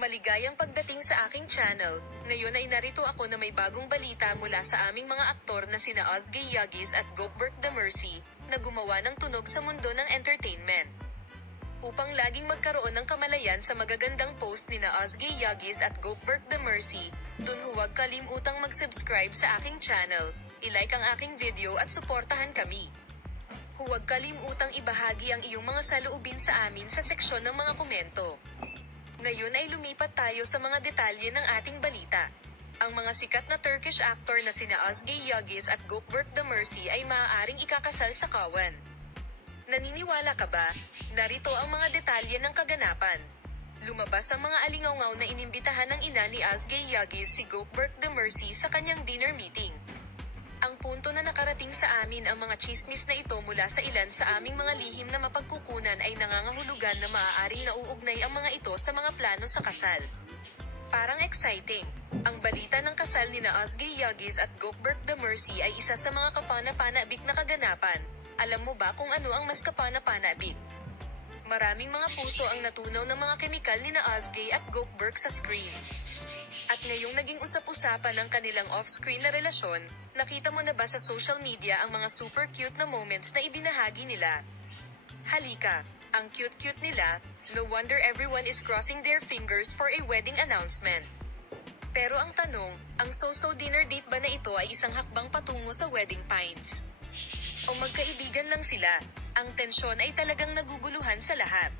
Maligayang pagdating sa aking channel. Ngayon ay narito ako na may bagong balita mula sa aming mga aktor na sina Ozgie Yagis at Gokberk Demercy, na gumawa ng tunog sa mundo ng entertainment. Upang laging magkaroon ng kamalayan sa magagandang post ni na Ozgie Yagis at Gokberk Demercy, huwag kalimutang mag-subscribe sa aking channel, i-like ang aking video at suportahan kami. Huwag kalimutang ibahagi ang iyong mga saloobin sa amin sa seksyon ng mga komento. Ngayon ay lumipat tayo sa mga detalye ng ating balita. Ang mga sikat na Turkish actor na sina Ozgie Yagis at Gokberk Demercy ay maaaring ikakasal sa kawan. Naniniwala ka ba? Narito ang mga detalye ng kaganapan. Lumabas ang mga alingaw-ngaw na inimbitahan ng ina ni Ozgie Yagis si Gokberk Demercy sa kanyang dinner meeting. Ang punto na nakarating sa amin ang mga chismis na ito mula sa ilan sa aming mga lihim na mapagkukunan ay nangangahulugan na maaaring nauugnay ang mga ito sa mga plano sa kasal. Parang exciting. Ang balita ng kasal ni na Ozgie Yagis at Gokberk Demercy ay isa sa mga kapana-panabik na kaganapan. Alam mo ba kung ano ang mas kapana-panabik? Maraming mga puso ang natunaw ng mga kemikal ni na Ozgie at Gokberk sa screen. At ngayong naging usap-usapan ang kanilang off-screen na relasyon, nakita mo na ba sa social media ang mga super cute na moments na ibinahagi nila? Halika, ang cute-cute nila, no wonder everyone is crossing their fingers for a wedding announcement. Pero ang tanong, ang so-so dinner date ba na ito ay isang hakbang patungo sa wedding pines? O magkaibigan lang sila? Ang tensyon ay talagang naguguluhan sa lahat.